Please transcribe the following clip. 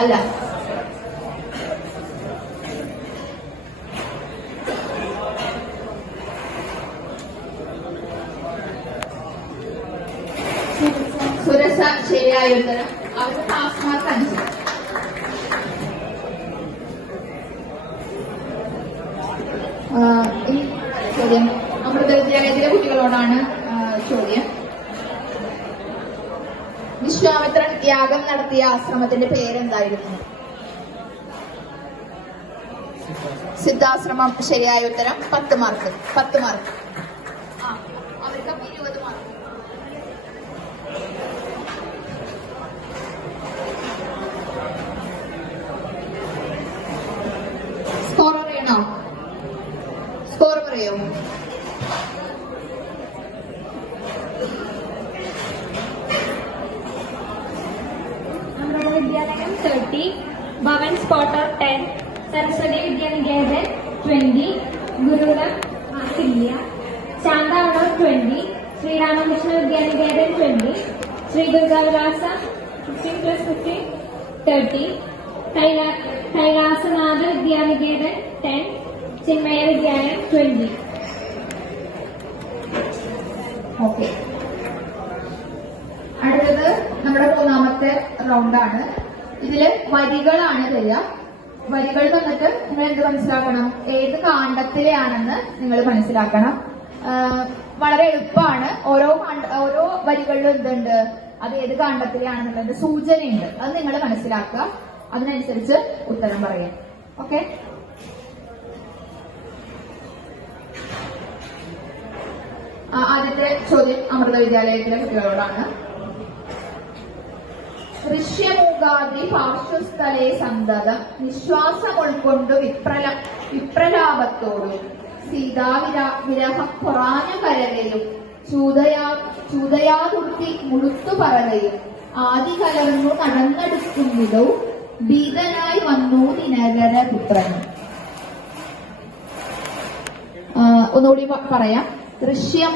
അല്ല. സുരസ ശരിയായ ഉത്തരം. അവർക്ക് പാസ് മാർക്ക് 5. ഈ ചോദ്യം അമൃത വിദ്യാലയത്തിലെ കുട്ടികളോടാണ് ചോദ്യം. വിശ്വാമിത്രൻ യാഗം നടത്തിയ ആശ്രമത്തിന്റെ പേരെന്തായിരുന്നു? സിദ്ധാശ്രമം ശരിയായ ഉത്തരം. 10 മാർക്ക്. 10 മാർക്ക്. അവർക്ക് 20 മാർക്ക്. സ്കോർ അറിയണോ? സ്കോർ പറയൂ. വിദ്യാലയം 30, ഭവൻ സ്പോട്ടർ 10, സരസ്വതി വിദ്യാനികേതൻ 20, ഗുരുകുലം ആസില്യ, ശാന്താവണ 20, ശ്രീരാമകൃഷ്ണ വിദ്യാനികേതൻ 20, ശ്രീ ദുർഗാവിലാസ 15+15 30, കൈലാസനാഥ വിദ്യാനികേതൻ 10, ചിന്മയ വിദ്യാലയം 20. ഓക്കെ, അടുത്തത് നമ്മുടെ 3ാമത്തെ റൗണ്ടാണ്. ഇതില് വരികളാണ് തരിക. വരികൾ തന്നിട്ട് നിങ്ങൾ എന്ത് മനസ്സിലാക്കണം? ഏത് കാണ്ഡത്തിലെയാണെന്ന് നിങ്ങൾ മനസ്സിലാക്കണം. വളരെ എളുപ്പമാണ്. ഓരോ വരികളിലും എന്തുണ്ട്, അത് ഏത് കാണ്ഡത്തിലെയാണെന്നുള്ളത് സൂചനയുണ്ട്. അത് നിങ്ങൾ മനസ്സിലാക്കുക. അതിനനുസരിച്ച് ഉത്തരം പറയാം. ഓക്കെ, ആദ്യത്തെ ചോദ്യം അമൃത വിദ്യാലയത്തിലെ കുട്ടികളോടാണ്. ദൃശ്യമൂകാതി പാർശ്വസ്ഥലേ സന്തതം നിശ്വാസം ഉൾക്കൊണ്ട് വിപ്രലാപത്തോടും സീതാവിരഹം പൊറാഞ്ഞ കരകയും ചൂതയാതുർത്തി മുഴുത്തു പറകയും ആദി കലർന്നു നടന്നെടുക്കുന്നിതവും ഭീതനായി വന്നു ദിനകരപുത്രനും. ഒന്നുകൂടി പറയാം. ദൃശ്യം